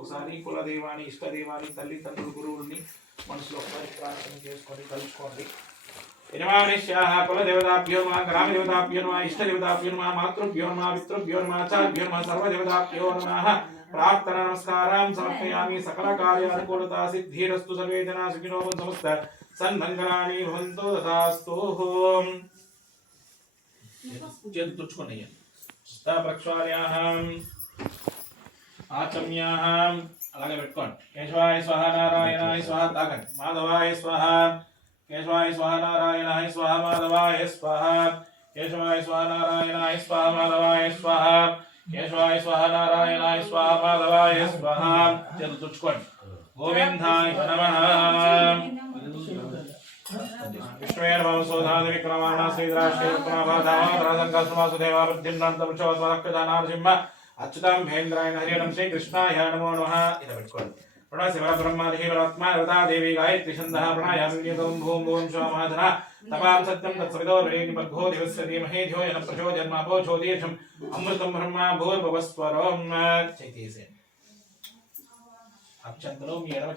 ఒకసారి కులదేవాన్ని ఇష్టదేవాన్ని తల్లిదండ్రులు గురువుల్ని మనసులో ఒకసారి ప్రార్థన చేసుకొని కలుసుకోండి. యజమానిష్యాః కులదేవతాభ్యో నమః గ్రామదేవతాభ్యో నమః ఇష్టదేవతాభ్యో నమః మాతృభ్యో నమః పితృభ్యో నమః ఆచార్యభ్యో నమః సర్వదేవతాభ్యో నమః ప్రార్థన నమస్కారం సమర్పయామి. సకల కార్య అనుకూలతా సిద్ధిరస్తు. సర్వే జనా సుఖినో భవంతు. సమస్త సన్మంగళాని భవంతు. తథాస్తు. చేతులు తుడుచుకోండి. ప్రక్షాళయాహం ఆచమ్యాహం అలాగే పెట్టుకోండి. కేశవాయ స్వహ నారాయణాయ స్వహ తాకండి. మాధవాయ స్వహ కేశవాయ స్వహ నారాయణాయ స్వహ మాధవాయ స్వహ కేశవాయ స్వహ నారాయణాయ స్వహ మాధవాయ స్వహ కేశవాయ స్వహ నారాయణాయ స్వహ మాధవాయ స్వహ. చేతులు తుడుచుకోండి. గోవిందాయ నమః. విష్ణువే నమః. సోధాది విక్రమాణ శ్రీద్రాశ్రీమాసుదేవార్జిన్నంతృషోత్మరక్షదానార్సింహ అచ్యుతం భేంద్రాయ హరిణం శ్రీ కృష్ణాయ నమో నమః. ఇలా పెట్టుకోండి. ప్రణశివ బ్రహ్మదేవి గాయత్రి ఛందః ప్రణాయామి. భూం భూం శోమాధన తపాం సత్యం తత్సవిదో రేణి పద్భో దివస్య ధీమహి ధియో యః ప్రచోదయామాపో జ్యోతిషం అమృతం బ్రహ్మ భూర్భువస్వరం. చేసేయండి. అక్షంతలో మీ ఎడమ